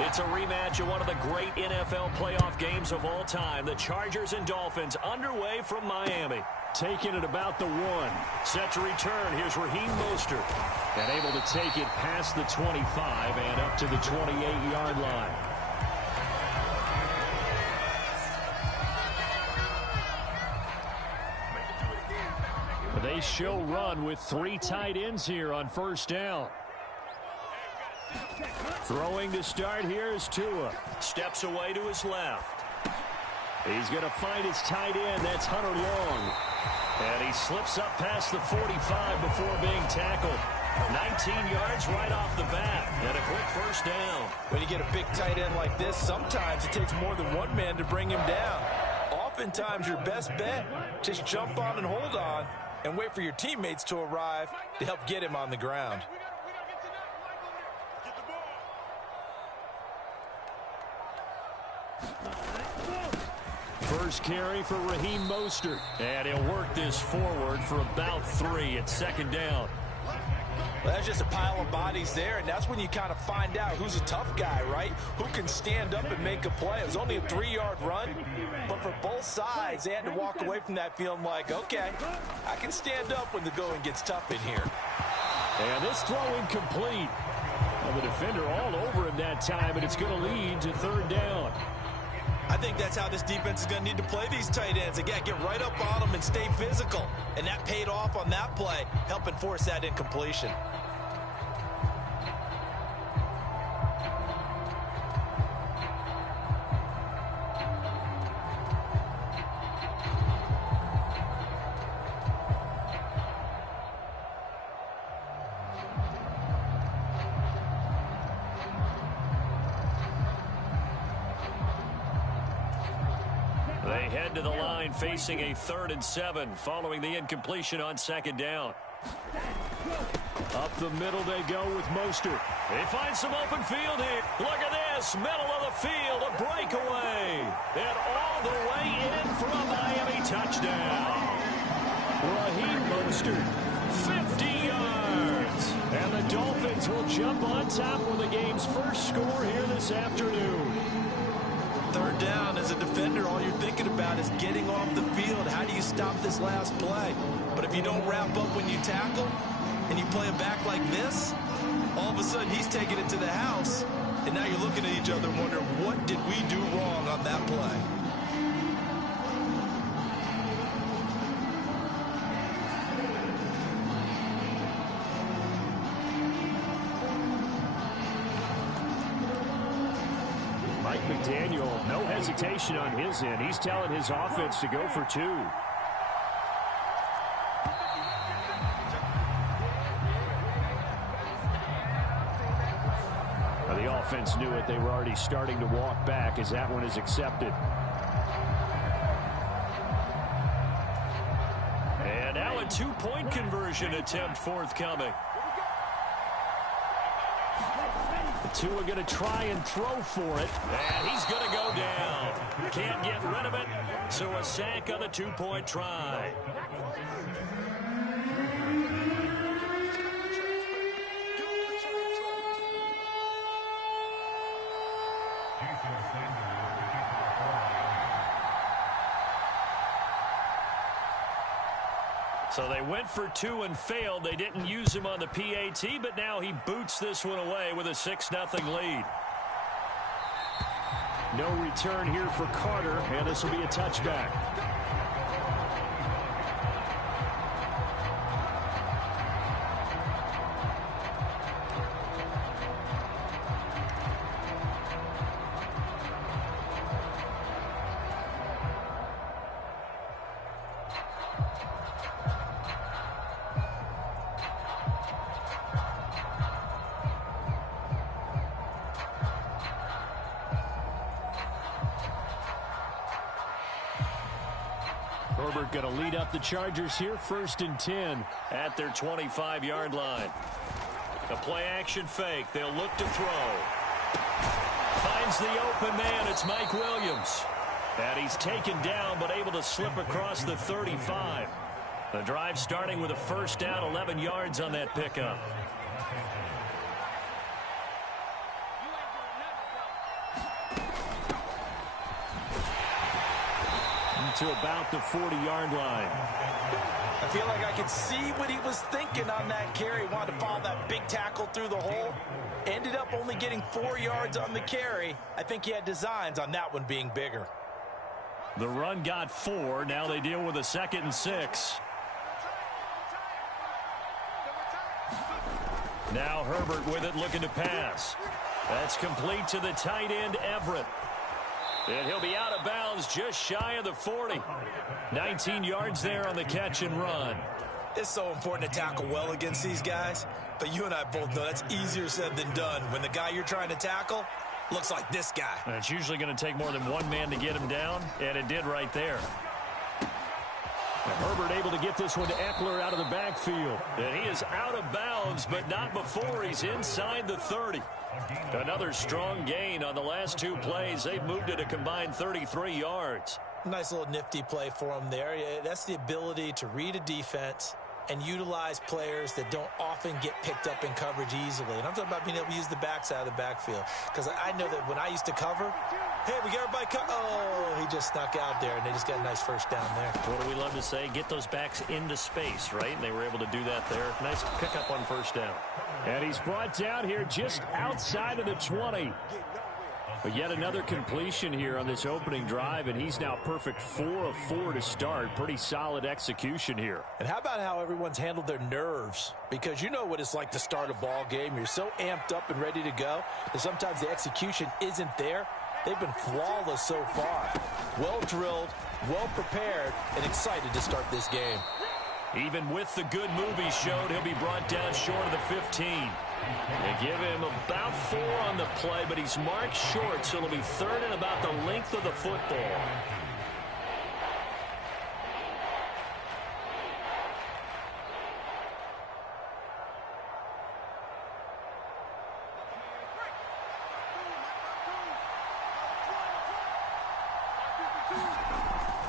It's a rematch of one of the great NFL playoff games of all time. The Chargers and Dolphins underway from Miami. Taking it about the 1. Set to return. Here's Raheem Mostert. And able to take it past the 25 and up to the 28-yard line. They show run with 3 tight ends here on first down. Throwing to start here is Tua. Steps away to his left. He's going to find his tight end. That's Hunter Long. And he slips up past the 45 before being tackled. 19 yards right off the bat. And a quick first down. When you get a big tight end like this, sometimes it takes more than one man to bring him down. Oftentimes, your best bet, just jump on and hold on and wait for your teammates to arrive to help get him on the ground. First carry for Raheem Mostert. And he'll work this forward for about 3 at second down. Well, that's just a pile of bodies there, and that's when you kind of find out who's a tough guy, right? Who can stand up and make a play. It was only a 3-yard run, but for both sides, they had to walk away from that feeling like, okay, I can stand up when the going gets tough in here. And this throw incomplete. Well, the defender all over him that time, and it's going to lead to third down. I think that's how this defense is going to need to play these tight ends. Again, get right up on them and stay physical. And that paid off on that play, helping force that incompletion. They head to the line facing a 3rd and 7 following the incompletion on second down. Up the middle they go with Mostert. They find some open field here. Look at this. Middle of the field. A breakaway. And all the way in for a Miami touchdown. Raheem Mostert. 50 yards. And the Dolphins will jump on top with the game's first score here this afternoon. Third down, as a defender, all you're thinking about is getting off the field. How do you stop this last play? But if you don't wrap up when you tackle and you play it back like this, all of a sudden he's taking it to the house, and now you're looking at each other and wondering, what did we do wrong on that play? McDaniel, no hesitation on his end. He's telling his offense to go for 2. Well, the offense knew it. They were already starting to walk back as that one is accepted. And now a 2-point conversion attempt forthcoming. Tua going to try and throw for it. And he's going to go down. Can't get rid of it. So a sack on the 2-point try. So they went for 2 and failed. They didn't use him on the PAT, but now he boots this one away with a 6-0 lead. No return here for Carter, and this will be a touchback. Herbert going to lead up the Chargers here, 1st and 10. At their 25-yard line. A play-action fake. They'll look to throw. Finds the open man. It's Mike Williams. And he's taken down, but able to slip across the 35. The drive starting with a first down, 11 yards on that pickup. to about the 40-yard line. I feel like I could see what he was thinking on that carry. Wanted to follow that big tackle through the hole. Ended up only getting 4 yards on the carry. I think he had designs on that one being bigger. The run got 4. Now they deal with a 2nd and 6. Now Herbert with it, looking to pass. That's complete to the tight end, Everett. And he'll be out of bounds just shy of the 40. 19 yards there on the catch and run. It's so important to tackle well against these guys, but you and I both know that's easier said than done. When the guy you're trying to tackle looks like this guy. And it's usually going to take more than one man to get him down, and it did right there. And Herbert able to get this one to Eckler out of the backfield. And he is out of bounds, but not before he's inside the 30. Another strong gain on the last 2 plays. They've moved it a combined 33 yards. Nice little nifty play for him there. That's the ability to read a defense and utilize players that don't often get picked up in coverage easily. And I'm talking about being able to use the backside of the backfield. Because I know that when I used to cover, hey, we got everybody oh, he just snuck out there, and they just got a nice first down there. What do we love to say? Get those backs into space, right? And they were able to do that there. Nice pickup on first down. And he's brought down here just outside of the 20. But yet another completion here on this opening drive, and he's now perfect 4 of 4 to start. Pretty solid execution here. And how about how everyone's handled their nerves? Because you know what it's like to start a ball game. You're so amped up and ready to go that sometimes the execution isn't there. They've been flawless so far. Well drilled, well prepared, and excited to start this game. Even with the good move he showed, he'll be brought down short of the 15. They give him about 4 on the play, but he's marked short, so it'll be 3rd and about the length of the football.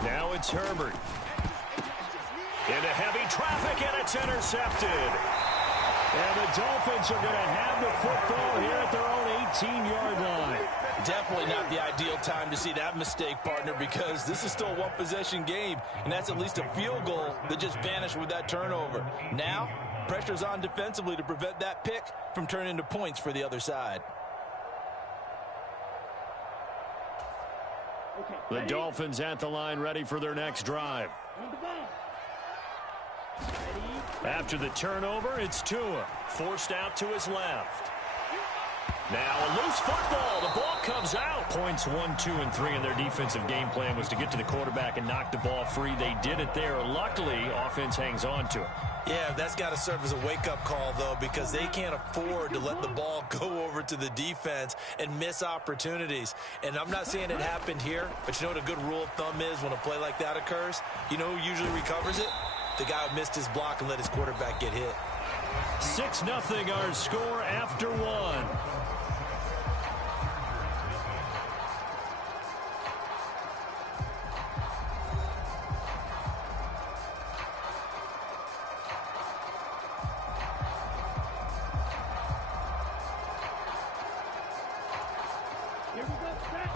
Now it's Herbert. Into heavy traffic, and it's intercepted. And the Dolphins are going to have the football here at their own 18-yard line. Definitely not the ideal time to see that mistake, partner, because this is still a one-possession game, and that's at least a field goal that just vanished with that turnover. Now, pressure's on defensively to prevent that pick from turning into points for the other side. The Dolphins at the line, ready for their next drive. After the turnover, it's Tua, forced out to his left. Now a loose football. The ball comes out. Points 1, 2, and 3 in their defensive game plan was to get to the quarterback and knock the ball free. They did it there. Luckily, offense hangs on to it. Yeah, that's got to serve as a wake-up call, though, because they can't afford to let the ball go over to the defense and miss opportunities. And I'm not saying it happened here, but you know what a good rule of thumb is when a play like that occurs? You know who usually recovers it? The guy who missed his block and let his quarterback get hit. 6-0 our score after 1.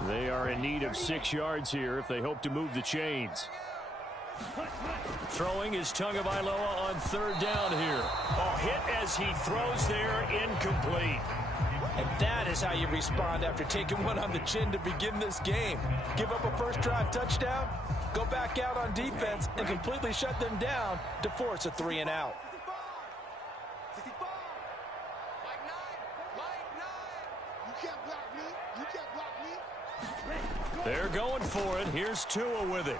They are in need of 6 yards here if they hope to move the chains. Throwing is Tagovailoa on 3rd down here. Oh, hit as he throws there, incomplete. And that is how you respond after taking one on the chin to begin this game. Give up a first drive touchdown, go back out on defense, and completely shut them down to force a 3 and out. They're going for it. Here's Tua with it.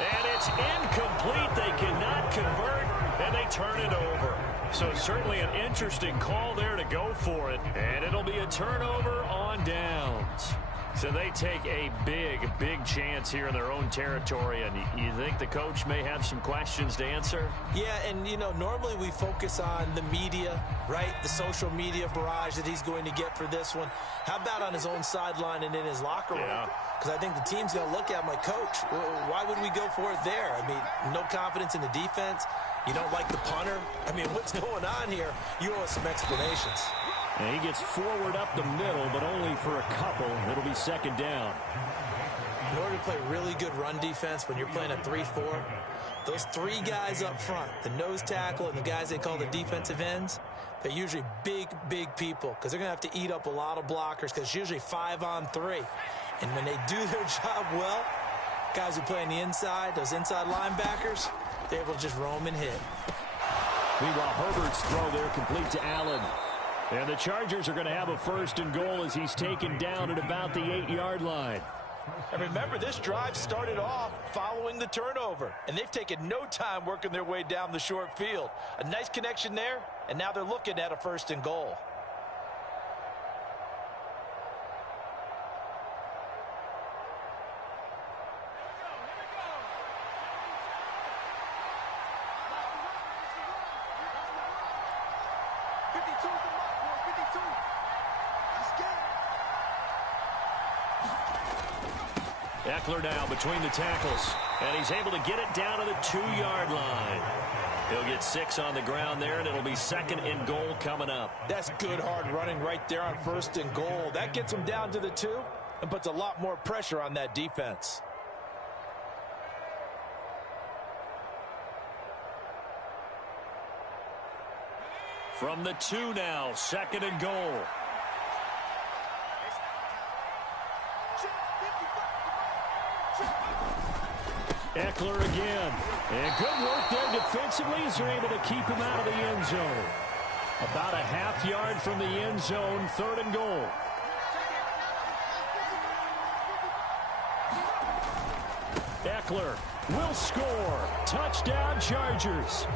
And it's incomplete. They cannot convert, and they turn it over. So certainly an interesting call there to go for it. And it'll be a turnover on downs. So they take a big, big chance here in their own territory. And you think the coach may have some questions to answer? Yeah, and, you know, normally we focus on the media, right? The social media barrage that he's going to get for this one. How about on his own sideline and in his locker room? Because I think the team's going to look at him like, Coach, why would we go for it there? I mean, no confidence in the defense. You don't like the punter. I mean, what's going on here? You owe us some explanations. And he gets forward up the middle, but only for a couple. It'll be second down. In order to play really good run defense when you're playing a 3-4, those three guys up front, the nose tackle and the guys they call the defensive ends, they're usually big, big people because they're going to have to eat up a lot of blockers because it's usually 5-on-3. And when they do their job well, guys who play on the inside, those inside linebackers, they're able to just roam and hit. Meanwhile, Herbert's throw there complete to Allen. And the Chargers are going to have a 1st and goal as he's taken down at about the 8-yard line. And remember, this drive started off following the turnover, and they've taken no time working their way down the short field. A nice connection there, and now they're looking at a 1st and goal. Eckler now between the tackles, and he's able to get it down to the 2-yard line. He'll get 6 on the ground there, and it'll be 2nd and goal coming up. That's good hard running right there on 1st and goal. That gets him down to the 2 and puts a lot more pressure on that defense. From the 2 now, 2nd and goal. Eckler again. And good work there defensively as they're able to keep him out of the end zone. About a half-yard from the end zone, 3rd and goal. Eckler will score. Touchdown, Chargers.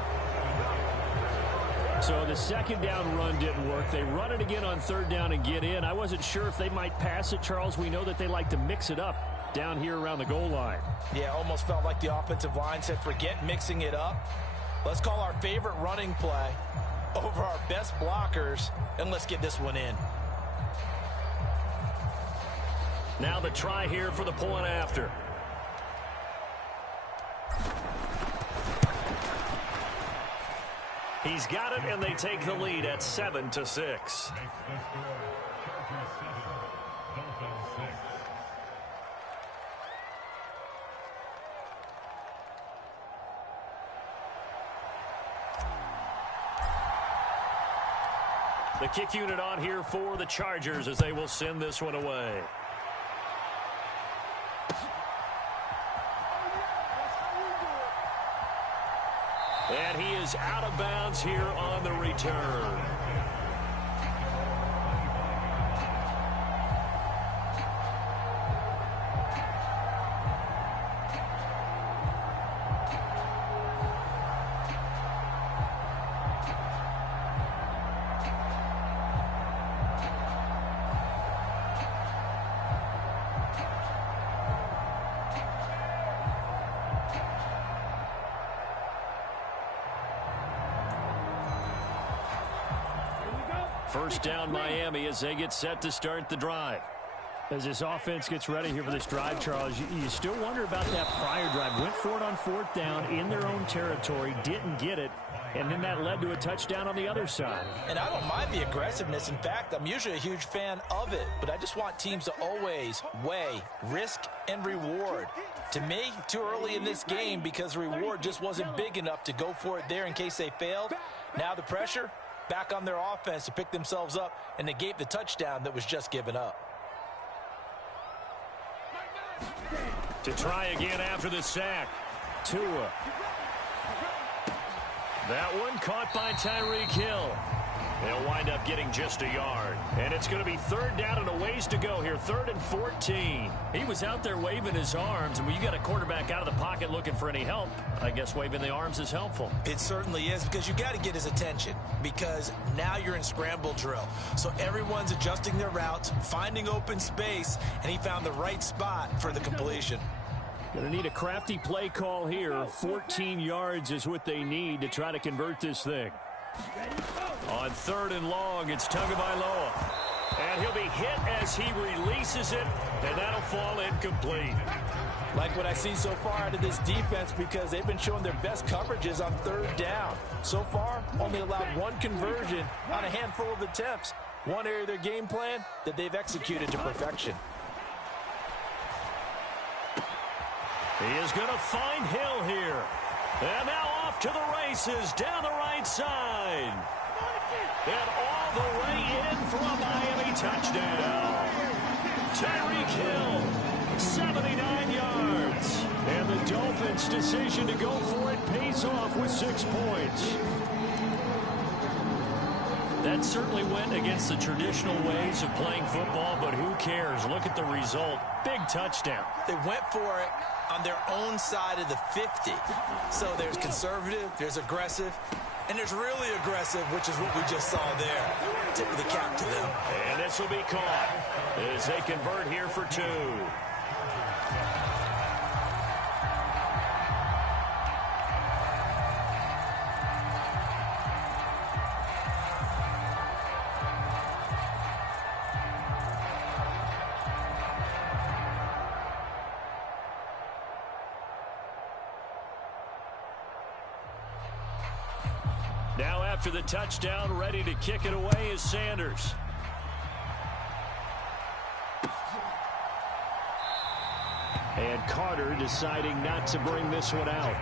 So the 2nd down run didn't work. They run it again on 3rd down and get in. I wasn't sure if they might pass it, Charles. We know that they like to mix it up down here around the goal line. Yeah, almost felt like the offensive line said, forget mixing it up. Let's call our favorite running play over our best blockers, and let's get this one in. Now the try here for the point after. He's got it, and they take the lead at 7-6. The kick unit on here for the Chargers as they will send this one away. And he is out of bounds here on the return. First down Miami as they get set to start the drive. As this offense gets ready here for this drive, Charles, you still wonder about that prior drive. Went for it on 4th down in their own territory, didn't get it, and then that led to a touchdown on the other side. And I don't mind the aggressiveness. In fact, I'm usually a huge fan of it, but I just want teams to always weigh risk and reward. To me, too early in this game because the reward just wasn't big enough to go for it there in case they failed. Now the pressure back on their offense to pick themselves up and negate the touchdown that was just given up. To try again after the sack. Tua. That one caught by Tyreek Hill. They'll wind up getting just a yard. And it's going to be 3rd down and a ways to go here. 3rd and 14. He was out there waving his arms. And when you got a quarterback out of the pocket looking for any help, I guess waving the arms is helpful. It certainly is, because you got to get his attention, because now you're in scramble drill. So everyone's adjusting their routes, finding open space, and he found the right spot for the completion. Going to need a crafty play call here. 14 yards is what they need to try to convert this thing. On 3rd and long, it's Tagovailoa. And he'll be hit as he releases it, and that'll fall incomplete. Like what I see so far out of this defense, because they've been showing their best coverages on 3rd down. So far, only allowed one conversion on a handful of attempts. One area of their game plan that they've executed to perfection. He is going to find Hill here. And now off to the races down the right side. And all the way in for a Miami touchdown. Tyreek Hill, 79 yards. And the Dolphins' decision to go for it pays off with 6 points. That certainly went against the traditional ways of playing football, but who cares? Look at the result. Big touchdown. They went for it on their own side of the 50. So there's conservative, there's aggressive, and there's really aggressive, which is what we just saw there. Tip of the cap to them. And this will be caught as they convert here for 2. Now after the touchdown, ready to kick it away is Sanders. And Carter deciding not to bring this one out.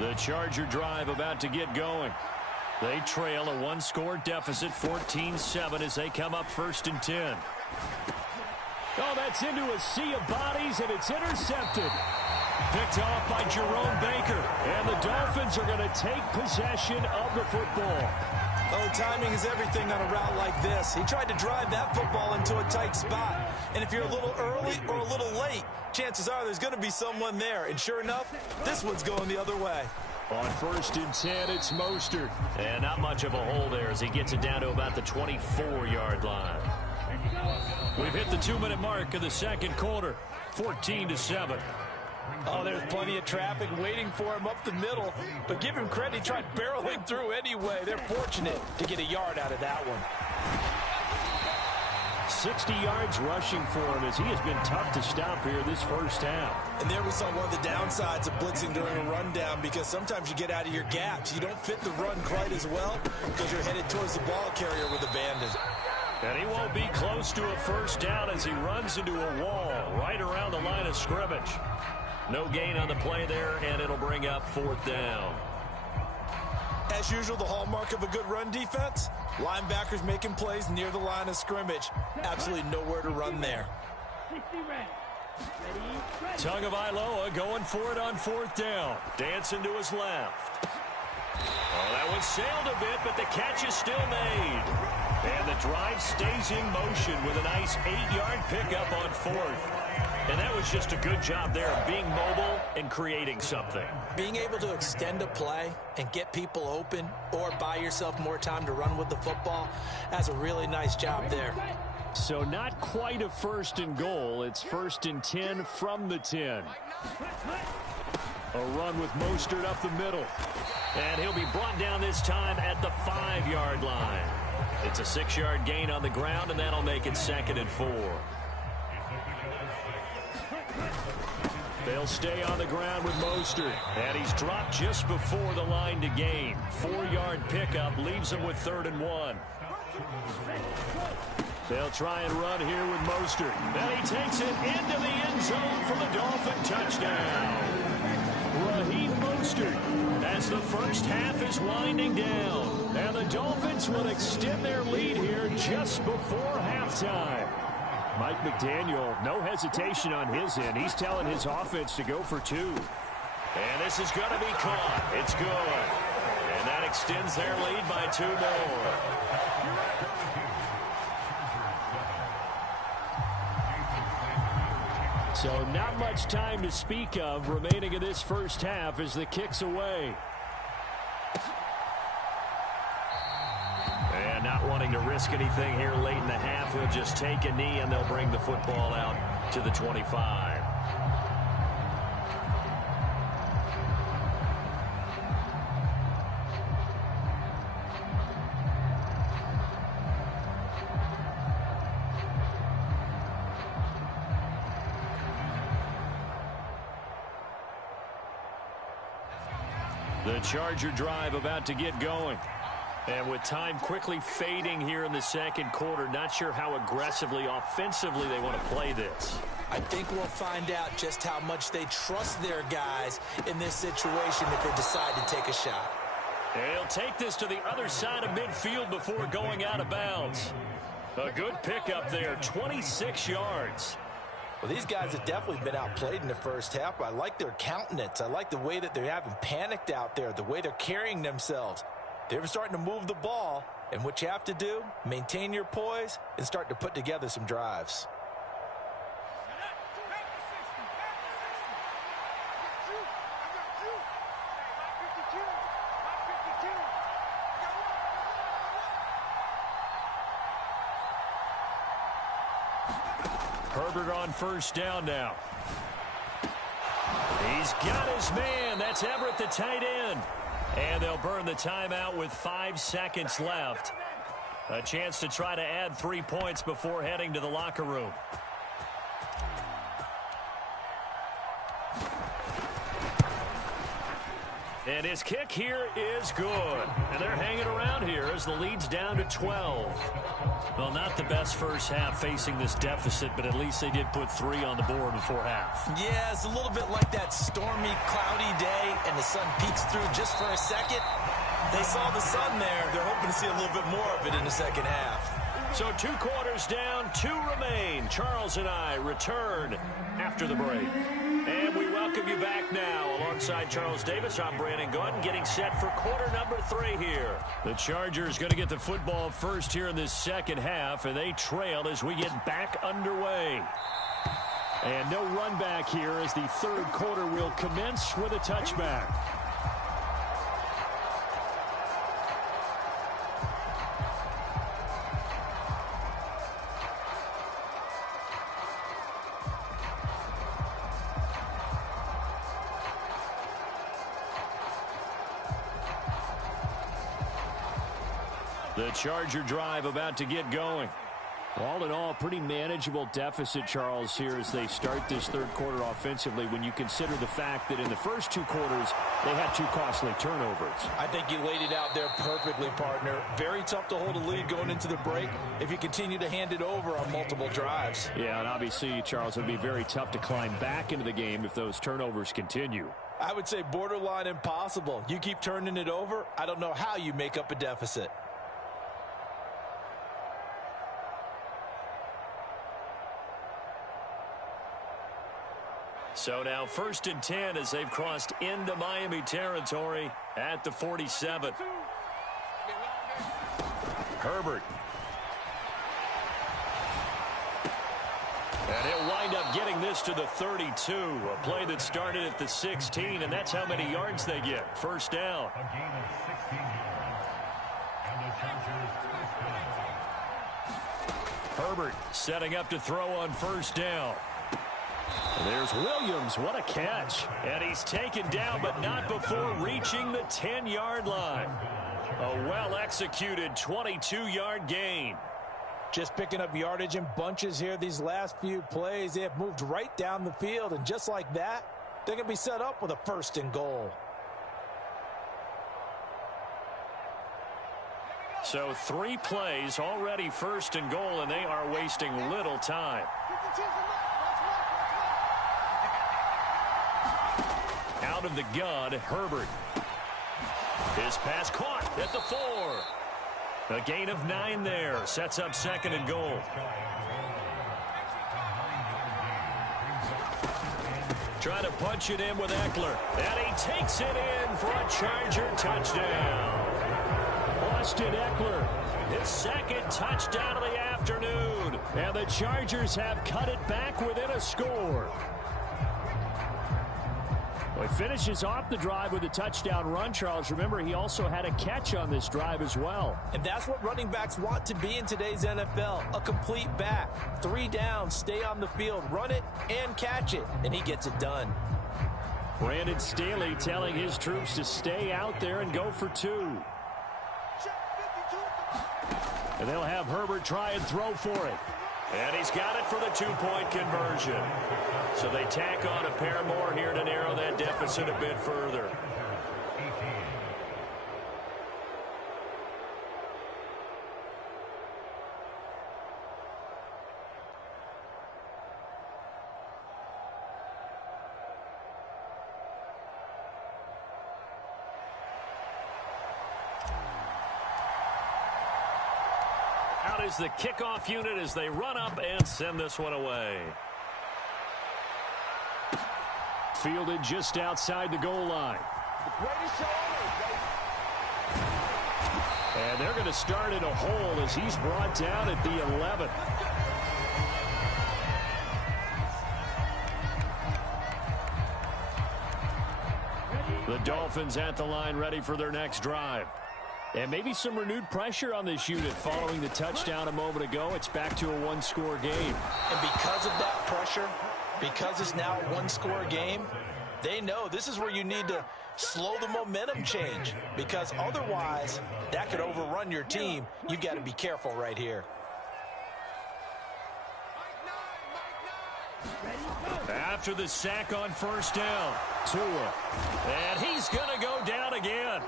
The Charger drive about to get going. They trail a one-score deficit, 14-7, as they come up 1st and 10. Oh, that's into a sea of bodies, and it's intercepted. Picked off by Jerome Baker. And the Dolphins are going to take possession of the football. Oh, timing is everything on a route like this. He tried to drive that football into a tight spot. And if you're a little early or a little late, chances are there's going to be someone there. And sure enough, this one's going the other way. On 1st and 10, it's Mostert. And not much of a hole there as he gets it down to about the 24-yard line. We've hit the 2-minute mark of the second quarter, 14-7. Oh, there's plenty of traffic waiting for him up the middle. But give him credit, he tried barreling through anyway. They're fortunate to get a yard out of that one. 60 yards rushing for him as he has been tough to stop here this first half. And there we saw one of the downsides of blitzing during a rundown, because sometimes you get out of your gaps. You don't fit the run quite as well because you're headed towards the ball carrier with abandon. And he won't be close to a first down as he runs into a wall right around the line of scrimmage. No gain on the play there, and it'll bring up 4th down. As usual, the hallmark of a good run defense, linebackers making plays near the line of scrimmage. Absolutely nowhere to run there. Tagovailoa going for it on 4th down. Dancing to his left. Oh, that one sailed a bit, but the catch is still made. And the drive stays in motion with a nice 8-yard pickup on 4th. And that was just a good job there of being mobile and creating something. Being able to extend a play and get people open or buy yourself more time to run with the football, that's a really nice job there. So not quite a 1st and goal. It's 1st and 10 from the 10. A run with Mostert up the middle. And he'll be brought down this time at the 5-yard line. It's a 6-yard gain on the ground, and that'll make it 2nd and 4. They'll stay on the ground with Mostert. And he's dropped just before the line to gain. 4-yard pickup leaves him with 3rd and 1. They'll try and run here with Mostert. And he takes it into the end zone for the Dolphin touchdown. Raheem Mostert as the first half is winding down. And the Dolphins will extend their lead here just before halftime. Mike McDaniel, no hesitation on his end. He's telling his offense to go for 2. And this is going to be caught. It's good. And that extends their lead by 2 more. So not much time to speak of remaining in this first half as the kick's away. And not wanting to risk anything here late in the half, he'll just take a knee and they'll bring the football out to the 25. The Charger drive about to get going. And with time quickly fading here in the second quarter, not sure how aggressively, offensively they want to play this. I think we'll find out just how much they trust their guys in this situation if they decide to take a shot. They'll take this to the other side of midfield before going out of bounds. A good pickup there, 26 yards. Well, these guys have definitely been outplayed in the first half. I like their countenance. I like the way that they haven't panicked out there, the way they're carrying themselves. They're starting to move the ball, and what you have to do, maintain your poise and start to put together some drives. Herbert on first down now. He's got his man. That's Everett, the tight end. And they'll burn the timeout with 5 seconds left. A chance to try to add 3 points before heading to the locker room. And his kick here is good. And they're hanging around here as the lead's down to 12. Well, not the best first half facing this deficit, but at least they did put 3 on the board before half. Yeah, it's a little bit like that stormy, cloudy day, and the sun peeks through just for a second. They saw the sun there. They're hoping to see a little bit more of it in the second half. So 2 quarters down, 2 remain. Charles and I return after the break. And we welcome you back now. Alongside Charles Davis, I'm Brandon Gaudin, getting set for quarter number 3 here. The Chargers going to get the football first here in this second half, and they trail as we get back underway. And no run back here as the third quarter will commence with a touchback. The Charger drive about to get going. All in all, pretty manageable deficit, Charles, here as they start this third quarter offensively when you consider the fact that in the first 2 quarters, they had 2 costly turnovers. I think you laid it out there perfectly, partner. Very tough to hold a lead going into the break if you continue to hand it over on multiple drives. Yeah, and obviously, Charles, it would be very tough to climb back into the game if those turnovers continue. I would say borderline impossible. You keep turning it over, I don't know how you make up a deficit. So now 1st and 10 as they've crossed into Miami territory at the 47. Herbert. And he'll wind up getting this to the 32. A play that started at the 16, and that's how many yards they get. First down. Herbert setting up to throw on first down. There's Williams. What a catch. And he's taken down, but not before reaching the 10-yard line. A well-executed 22-yard gain. Just picking up yardage in bunches here these last few plays. They have moved right down the field, and just like that, they're going to be set up with a 1st and goal. So 3 plays, already 1st and goal, and they are wasting little time. Out of the gun, Herbert. His pass caught at the 4. A gain of 9 there. Sets up 2nd and goal. Try to punch it in with Eckler. And he takes it in for a Charger touchdown. Austin Eckler, his 2nd touchdown of the afternoon. And the Chargers have cut it back within a score. Well, he finishes off the drive with a touchdown run, Charles. Remember, he also had a catch on this drive as well. And that's what running backs want to be in today's NFL, a complete back. 3 downs, stay on the field, run it, and catch it. And he gets it done. Brandon Staley telling his troops to stay out there and go for 2. And they'll have Herbert try and throw for it. And he's got it for the 2-point conversion. So they tack on a pair more here to narrow that deficit a bit further. Out is the kickoff unit as they run up and send this one away. Fielded just outside the goal line. And they're going to start in a hole as he's brought down at the 11. The Dolphins at the line ready for their next drive. And maybe some renewed pressure on this unit following the touchdown a moment ago. It's back to a one-score game. And because of that pressure, because it's now a one-score game, they know this is where you need to slow the momentum change, because otherwise that could overrun your team. You've got to be careful right here. After the sack on first down, Tua. And he's going to go down again.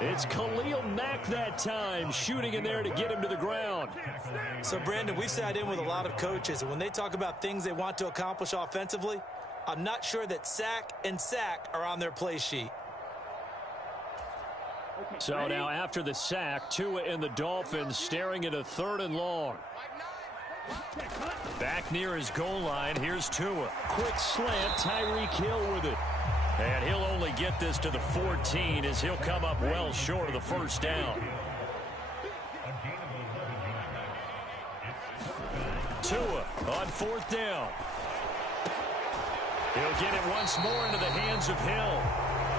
It's Khalil Mack that time, shooting in there to get him to the ground. So, Brandon, we've sat in with a lot of coaches, and when they talk about things they want to accomplish offensively, I'm not sure that sack and sack are on their play sheet. So now after the sack, Tua and the Dolphins staring at a 3rd and long. Back near his goal line, here's Tua. Quick slant, Tyreek Hill with it. And he'll only get this to the 14 as he'll come up well short of the first down. Tua on 4th down. He'll get it once more into the hands of Hill.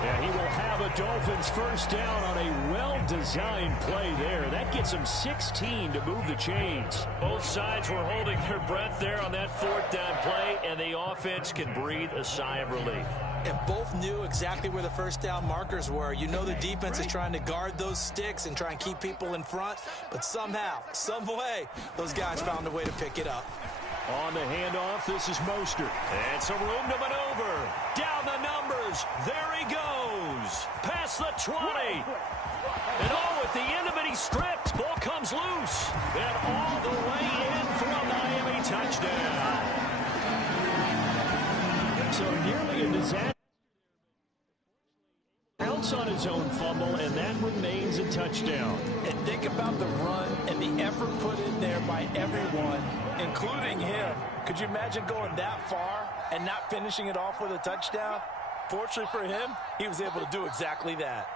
And he will have a Dolphins first down on a well-designed play there. That gets him 16 to move the chains. Both sides were holding their breath there on that 4th down play, and the offense can breathe a sigh of relief. And both knew exactly where the first down markers were. You know the defense is trying to guard those sticks and try and keep people in front, but somehow, some way, those guys found a way to pick it up. On the handoff, this is Mostert. And some room to maneuver. Down the numbers. There he goes. Past the 20. And oh, at the end of it, he stripped. Ball comes loose. And all the way in for a Miami touchdown. So nearly a disaster. Counts on his own fumble, and that remains a touchdown. And think about the run and the effort put in there by everyone, including him. Could you imagine going that far and not finishing it off with a touchdown? Fortunately for him, he was able to do exactly that.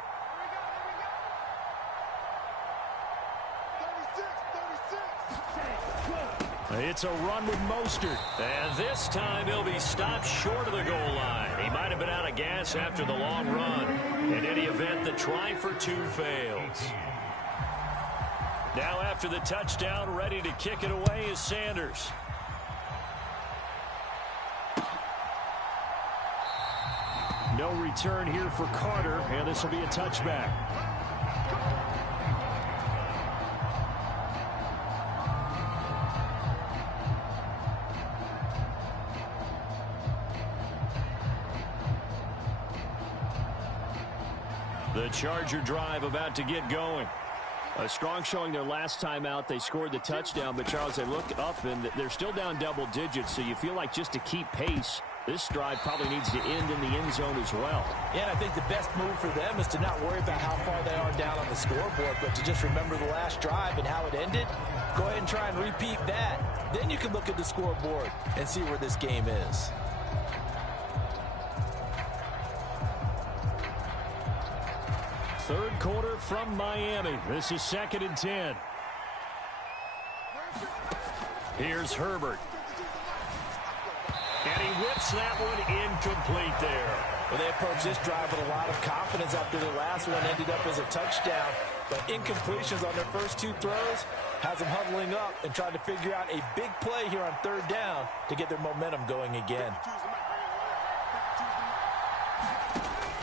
It's a run with Mostert. And this time he'll be stopped short of the goal line. He might have been out of gas after the long run. In any event, the try for 2 fails. Now after the touchdown, ready to kick it away is Sanders. No return here for Carter, and this will be a touchback. The Charger drive about to get going. A strong showing their last time out. They scored the touchdown, but Charles, they look up and they're still down double digits, so you feel like just to keep pace, this drive probably needs to end in the end zone as well. Yeah, and I think the best move for them is to not worry about how far they are down on the scoreboard, but to just remember the last drive and how it ended. Go ahead and try and repeat that. Then you can look at the scoreboard and see where this game is. Third quarter from Miami. This is 2nd and 10. Here's Herbert. And he whips that one incomplete there. Well, they approached this drive with a lot of confidence after the last one ended up as a touchdown. But incompletions on their first 2 throws has them huddling up and trying to figure out a big play here on 3rd down to get their momentum going again.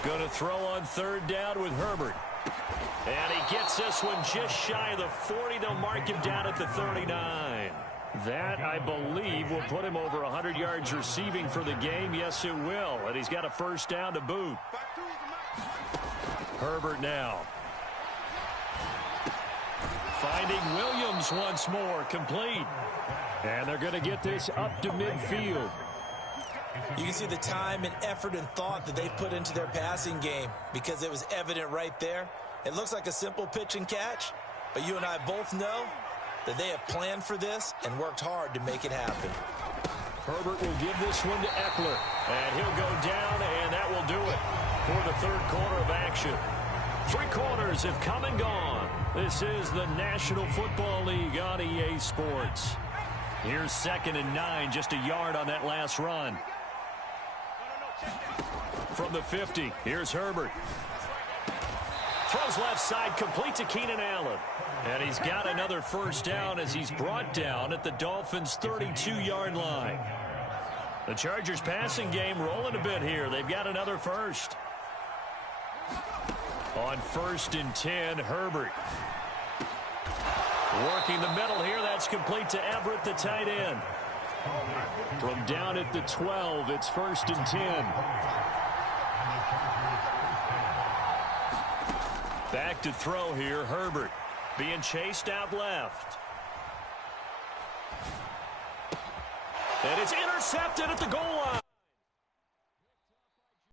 Going to throw on 3rd down with Herbert. And he gets this one just shy of the 40. They'll mark him down at the 39. That, I believe, will put him over 100 yards receiving for the game. Yes, it will. And he's got a first down to boot. Herbert now. Finding Williams once more, complete. And they're going to get this up to midfield. You can see the time and effort and thought that they put into their passing game because it was evident right there. It looks like a simple pitch and catch, but you and I both know that they have planned for this and worked hard to make it happen. Herbert will give this one to Eckler. And he'll go down, and that will do it for the third quarter of action. 3 quarters have come and gone. This is the National Football League on EA Sports. Here's 2nd and 9, just a yard on that last run. From the 50, here's Herbert. Throws left side, complete to Keenan Allen. And he's got another first down as he's brought down at the Dolphins' 32-yard line. The Chargers passing game rolling a bit here. They've got another first. On 1st and 10, Herbert. Working the middle here, that's complete to Everett, the tight end. From down at the 12, it's 1st and 10. Back to throw here, Herbert. Being chased out left. And it's intercepted at the goal line.